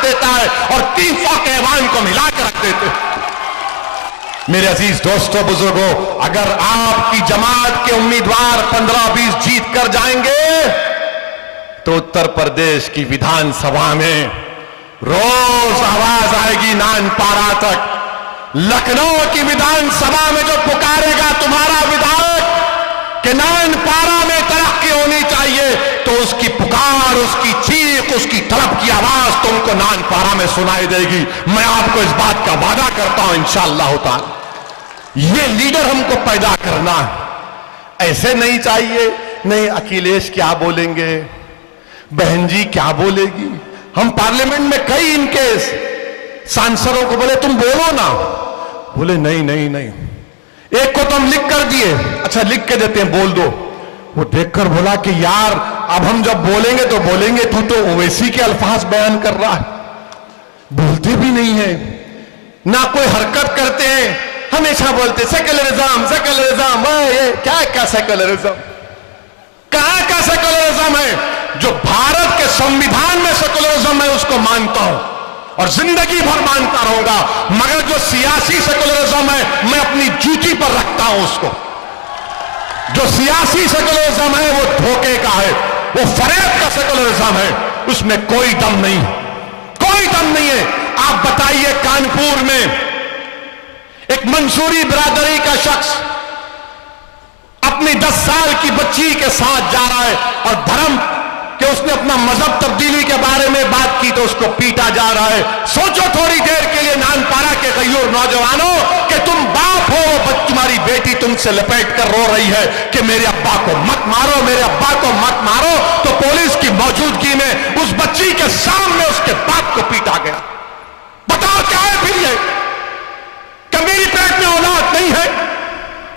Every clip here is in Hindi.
रख देता है और 300 के ऐवान को मिला के रख देते हैं। मेरे अजीज दोस्तों, बुजुर्गों, अगर आपकी जमात के उम्मीदवार 15-20 जीत कर जाएंगे तो उत्तर प्रदेश की विधानसभा में रोज आवाज आएगी नानपारा तक। लखनऊ की विधानसभा में जो पुकारेगा तुम्हारा विधायक कि नानपारा में तरक्की होनी चाहिए, तो उसकी पुकार, उसकी चीख, उसकी तलब की आवाज तुमको नानपारा में सुनाई देगी। मैं आपको इस बात का वादा करता हूं इंशाअल्लाह ताला। ये लीडर हमको पैदा करना है। ऐसे नहीं चाहिए, नहीं अखिलेश क्या बोलेंगे, बहन जी क्या बोलेगी। हम पार्लियामेंट में कई इनके सांसदों को बोले तुम बोलो ना, बोले नहीं नहीं नहीं। एक को तो हम लिख कर दिए, अच्छा लिख के देते हैं, बोल दो। वो देखकर बोला कि यार अब हम जब बोलेंगे तो बोलेंगे, तू तो ओवैसी के अल्फाज बयान कर रहा है। बोलते भी नहीं है, ना कोई हरकत करते हैं, हमेशा बोलते सेक्युलरिज्म सेक्युलरिज्म। ये क्या सेक्युलरिज्म, कहां का सेक्युलरिज्म है? जो भारत के संविधान में सेक्युलरिज्म है उसको मानता हूं और जिंदगी भर मानता रहूंगा, मगर जो सियासी सेक्युलरिज्म है मैं अपनी जूती पर रखता हूं उसको। जो सियासी सेक्युलरिज्म है वो धोखे का है, वो फरेब का सेक्युलरिज्म है, उसमें कोई दम नहीं, कोई दम नहीं है। आप बताइए, कानपुर में एक मंसूरी बिरादरी का शख्स अपनी 10 साल की बच्ची के साथ जा रहा है और धर्म कि उसने अपना मजहब तब्दीली के बारे में बात की तो उसको पीटा जा रहा है। सोचो थोड़ी देर के लिए नानपारा के गयूर नौजवानों कि तुम बाप हो, तुम्हारी बेटी तुमसे लपेट कर रो रही है कि मेरे अब्बा को मत मारो, मेरे अब्बा को मत मारो, तो पुलिस की मौजूदगी में उस बच्ची के सामने उसके बाप को पीटा गया। बताओ क्या है फिर ये? क्या मेरी पेट में औलाद नहीं है?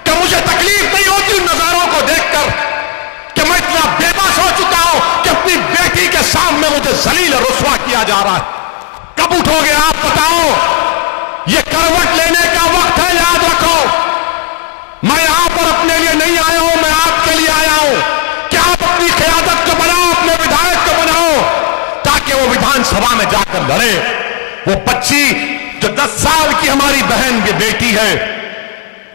क्या मुझे तकलीफ नहीं होती उन नजारों को देखकर कि मैं इतना बेबस हो चुका हूं कि अपनी बेटी के सामने मुझे जलील रुस्वा किया जा रहा है? कब उठोगे आप बताओ? ये करवट लेने का वक्त है, याद रखो। मैं यहां पर अपने लिए नहीं आया हूं, मैं आपके लिए आया हूं कि आप अपनी क़यादत को बनाओ, अपने विधायक को बनाओ, ताकि वो विधानसभा में जाकर लड़े। वो बच्ची जो 10 साल की हमारी बहन की बेटी है,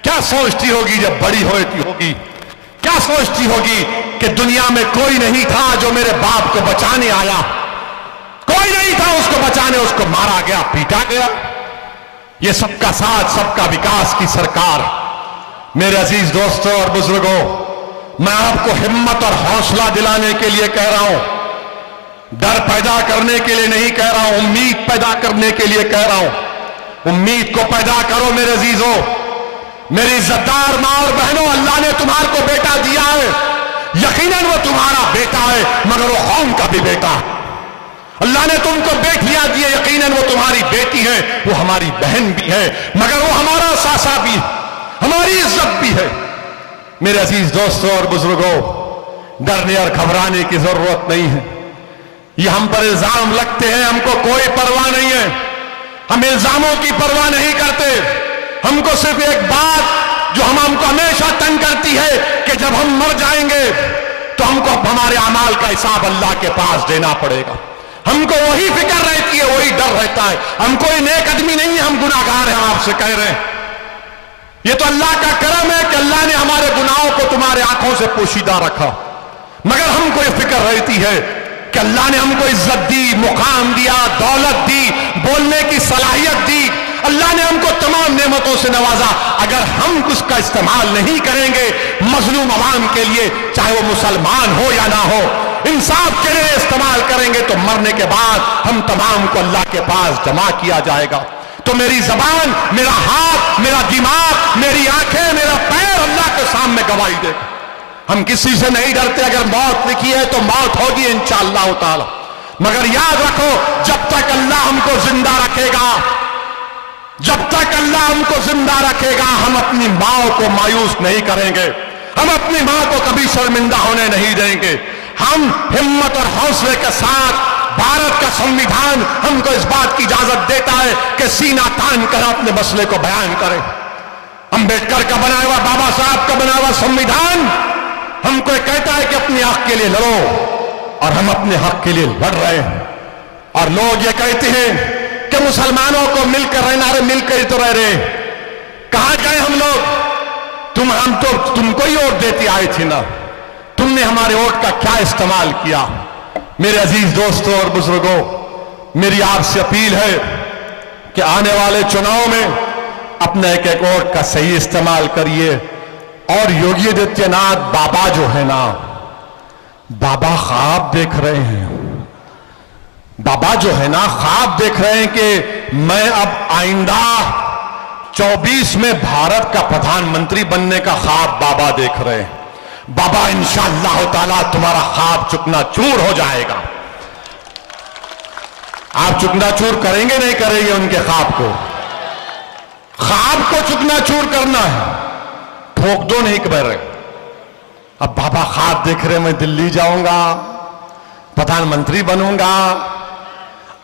क्या सोचती होगी जब बड़ी होगी? क्या सोचती होगी कि दुनिया में कोई नहीं था जो मेरे बाप को बचाने आया, कोई नहीं था उसको बचाने, उसको मारा गया, पीटा गया। ये सबका साथ, सबका विकास की सरकार। मेरे अजीज दोस्तों और बुजुर्गों, मैं आपको हिम्मत और हौसला दिलाने के लिए कह रहा हूं, डर पैदा करने के लिए नहीं कह रहा हूं, उम्मीद पैदा करने के लिए कह रहा हूं। उम्मीद को पैदा करो मेरे अजीजों, मेरी इज्जतदार मां और बहनों, अल्लाह ने तुम्हारे को बेटा दिया है, यकीनन वो तुम्हारा बेटा है, मगर वो कौम का भी बेटा है। अल्लाह ने तुमको बेटियां दी है, यकीनन वो तुम्हारी बेटी है, वो हमारी बहन भी है, मगर वो हमारा सासा भी है, हमारी इज्जत भी है। मेरे अजीज दोस्तों और बुजुर्गों, डरने और घबराने की जरूरत नहीं है। ये हम पर इल्जाम लगते हैं, हमको कोई परवाह नहीं है, हम इल्जामों की परवाह नहीं करते। हमको सिर्फ एक बात जो हमको हमेशा तंग करती है कि जब हम मर जाएंगे तो हमको हमारे अमाल का हिसाब अल्लाह के पास देना पड़ेगा। हमको वही फिक्र रहती है, वही डर रहता है। हम कोई नेक आदमी नहीं है, हम गुनाहगार हैं, आपसे कह रहे हैं। ये तो अल्लाह का करम है कि अल्लाह ने हमारे गुनाहों को तुम्हारे आंखों से पोशीदा रखा, मगर हमको ये फिक्र रहती है कि अल्लाह ने हमको इज्जत दी, मुकाम दिया, दौलत दी, बोलने की सलाहियत दी, अल्लाह ने हमको तमाम नेमतों से नवाजा। अगर हम उसका इस्तेमाल नहीं करेंगे मजलूम अवाम के लिए, चाहे वो मुसलमान हो या ना हो, इंसाफ के लिए इस्तेमाल करेंगे तो मरने के बाद हम तमाम को अल्लाह के पास जमा किया जाएगा। तो मेरी जबान, मेरा हाथ, मेरा दिमाग, मेरी आंखें, मेरा पैर अल्लाह के सामने गवाही दे। हम किसी से नहीं डरते, अगर मौत लिखी है तो मौत होगी इंशाअल्लाह ताला, मगर याद रखो जब तक अल्लाह हमको जिंदा रखेगा, जब तक अल्लाह हमको जिंदा रखेगा, हम अपनी माँ को मायूस नहीं करेंगे, हम अपनी माँ को कभी शर्मिंदा होने नहीं देंगे। हम हिम्मत और हौसले के साथ, भारत का संविधान हमको इस बात की इजाजत देता है कि सीना तान कर अपने मसले को बयान करें। अंबेडकर का बनाया हुआ, बाबा साहब का बनाया हुआ संविधान हमको कहता है कि अपने हक के लिए लड़ो, और हम अपने हक के लिए लड़ रहे हैं। और लोग ये कहते हैं कि मुसलमानों को मिलकर रहना, अरे मिलकर ही तो रह रहे, कहां गए हम लोग? हम तो तुमको ही वोट देती आए थे ना, तुमने हमारे वोट का क्या इस्तेमाल किया? मेरे अजीज दोस्तों और बुजुर्गों, मेरी आपसे अपील है कि आने वाले चुनाव में अपने एक एक वोट का सही इस्तेमाल करिए। और योगी आदित्यनाथ बाबा जो है ना, बाबा ख्वाब देख रहे हैं, बाबा जो है ना ख्वाब देख रहे हैं कि मैं अब आइंदा 24 में भारत का प्रधानमंत्री बनने का ख्वाब बाबा देख रहे हैं। बाबा इंशाअल्लाह ताला तुम्हारा ख्वाब चुकनाचूर हो जाएगा। आप चुकनाचूर करेंगे नहीं करेंगे उनके ख्वाब को? ख्वाब को चुकनाचूर करना है, ठोक दो नहीं कर रहे। अब बाबा ख्वाब देख रहे मैं दिल्ली जाऊंगा, प्रधानमंत्री बनूंगा।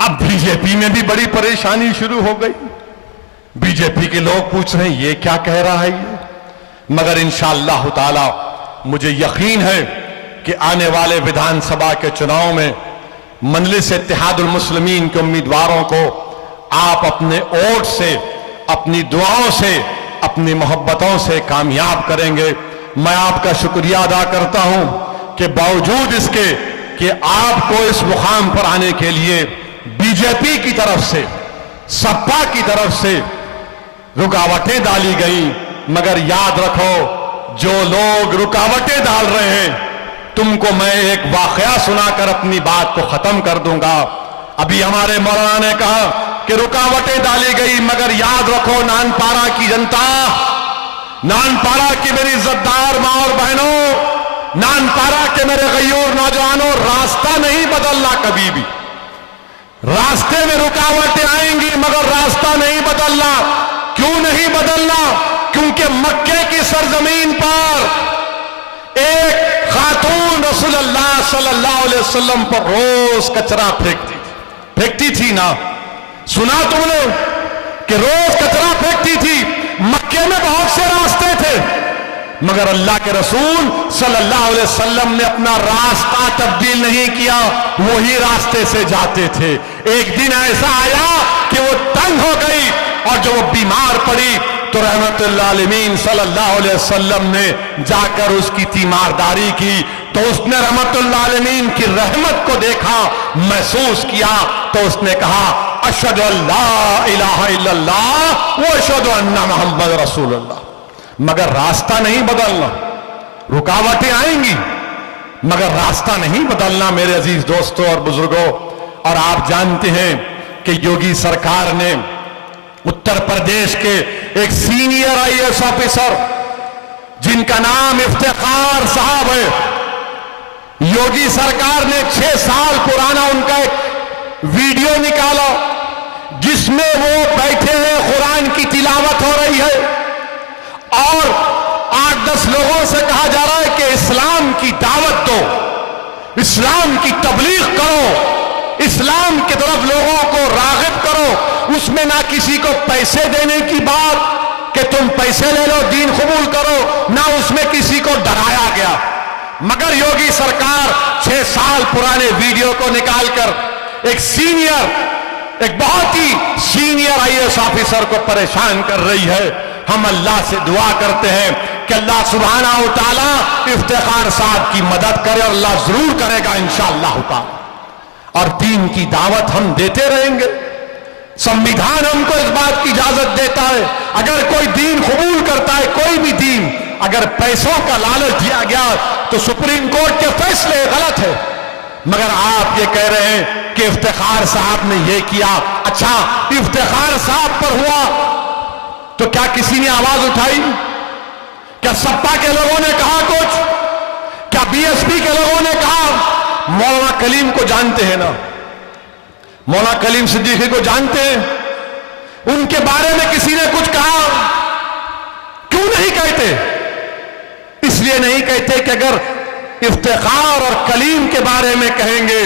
अब बीजेपी में भी बड़ी परेशानी शुरू हो गई। बीजेपी के लोग पूछ रहे हैं ये क्या कह रहा है ये? मगर इंशाअल्लाह ताला मुझे यकीन है कि आने वाले विधानसभा के चुनाव में मजलिस इत्तेहादुल मुस्लिमीन के उम्मीदवारों को आप अपने वोट से, अपनी दुआओं से, अपनी मोहब्बतों से कामयाब करेंगे। मैं आपका शुक्रिया अदा करता हूं कि बावजूद इसके कि आपको इस मुकाम पर आने के लिए बीजेपी की तरफ से, सपा की तरफ से रुकावटें डाली गई, मगर याद रखो जो लोग रुकावटें डाल रहे हैं, तुमको मैं एक वाकया सुनाकर अपनी बात को खत्म कर दूंगा। अभी हमारे मौलाना ने कहा कि रुकावटें डाली गई, मगर याद रखो नानपारा की जनता, नानपारा की मेरी इज्जतदार मां और बहनों, नानपारा के मेरे गयूर नौजवानों, रास्ता नहीं बदलना कभी भी। रास्ते में रुकावटें आएंगी मगर रास्ता नहीं बदलना। क्यों नहीं बदलना? क्योंकि मक्के की सरजमीन पर एक खातून रसूलुल्लाह सल्लल्लाहु अलैहि वसल्लम पर रोज कचरा फेंकती थी ना, सुना तुमने कि रोज कचरा फेंकती थी? मक्के में बहुत से रास्ते थे, मगर अल्लाह के रसूल सल्लल्लाहु अलैहि वसल्लम ने अपना रास्ता तब्दील नहीं किया, वही रास्ते से जाते थे। एक दिन ऐसा आया कि वो तंग हो गई और जब वो बीमार पड़ी तो रहमतुल आलमीन सल्लल्लाहु अलैहि वसल्लम ने जाकर उसकी तीमारदारी की, तो उसने रहमतुल आलमीन की रहमत को देखा, महसूस किया, तो उसने कहा अशहदु अल्ला इलाहा इल्लल्लाह व अशहदु अन्ना मुहम्मद रसूलुल्लाह। मगर रास्ता नहीं बदलना। रुकावटें आएंगी मगर रास्ता नहीं बदलना मेरे अजीज दोस्तों और बुजुर्गों। और आप जानते हैं कि योगी सरकार ने उत्तर प्रदेश के एक सीनियर आईएएस ऑफिसर जिनका नाम इफ्तिखार साहब है, योगी सरकार ने 6 साल पुराना उनका एक वीडियो निकाला जिसमें वो बैठे हैं, कुरान की तिलावत हो रही है और 8-10 लोगों से कहा जा रहा है कि इस्लाम की दावत दो, इस्लाम की तबलीग करो, इस्लाम की तरफ लोगों को रागिब करो। उसमें ना किसी को पैसे देने की बात कि तुम पैसे ले लो दीन कबूल करो, ना उसमें किसी को डराया गया। मगर योगी सरकार 6 साल पुराने वीडियो को निकालकर एक बहुत ही सीनियर आईएएस ऑफिसर को परेशान कर रही है। हम अल्लाह से दुआ करते हैं कि अल्लाह सुब्हानहू व तआला इफ्तिखार साहब की मदद करे, और अल्लाह जरूर करेगा इंशाअल्लाह ताला। और दीन की दावत हम देते रहेंगे। संविधान हमको इस बात की इजाजत देता है, अगर कोई दीन कबूल करता है, कोई भी दीन, अगर पैसों का लालच दिया गया तो सुप्रीम कोर्ट के फैसले गलत है। मगर आप ये कह रहे हैं कि इफ्तिखार साहब ने ये किया। अच्छा, इफ्तिखार साहब पर हुआ तो क्या किसी ने आवाज उठाई? क्या सपा के लोगों ने कहा कुछ? क्या बीएसपी के लोगों ने कहा? मौलाना कलीम को जानते हैं ना, मौलाना कलीम सिद्दीकी को जानते हैं, उनके बारे में किसी ने कुछ कहा? क्यों नहीं कहते? इसलिए नहीं कहते कि अगर इफ्तिखार और कलीम के बारे में कहेंगे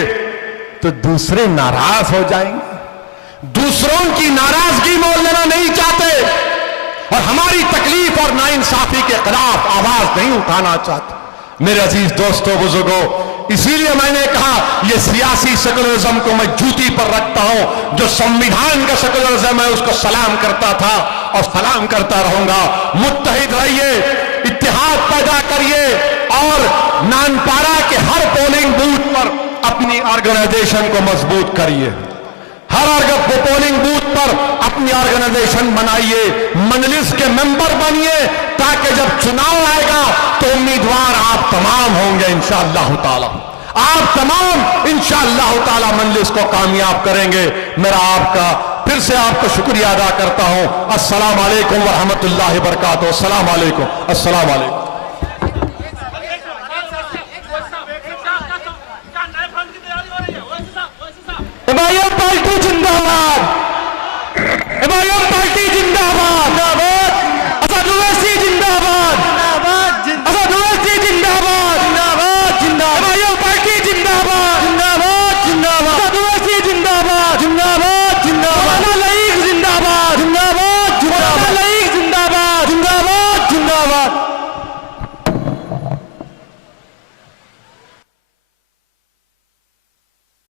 तो दूसरे नाराज हो जाएंगे। दूसरों की नाराजगी मोल लेना नहीं चाहते और हमारी तकलीफ और नाइंसाफी के खिलाफ आवाज नहीं उठाना चाहते। मेरे अजीज दोस्तों बुजुर्गों, इसीलिए मैंने कहा यह सियासी सेकुलरिज्म को मैं जूती पर रखता हूं। जो संविधान का सेकुलरिज्म है उसको सलाम करता था और सलाम करता रहूंगा। मुत्तहिद रहिए, इत्तेहाद पैदा करिए और नानपाड़ा के हर पोलिंग बूथ पर अपनी ऑर्गेनाइजेशन को मजबूत करिए। हर पोलिंग बूथ पर अपनी ऑर्गेनाइजेशन बनाइए, मजलिस के मेंबर बनिए, ताकि जब चुनाव आएगा तो उम्मीदवार आप तमाम होंगे इंशाअल्लाह ताला। आप तमाम इंशाअल्लाह ताला मजलिस को कामयाब करेंगे। मेरा आपका फिर से आपको शुक्रिया अदा करता हूं। अस्सलाम वालेकुम व रहमतुल्लाहि व बरकातुहू। अस्सलाम वालेकुम, अस्सलाम वालेकुम। भाइयों, पार्टी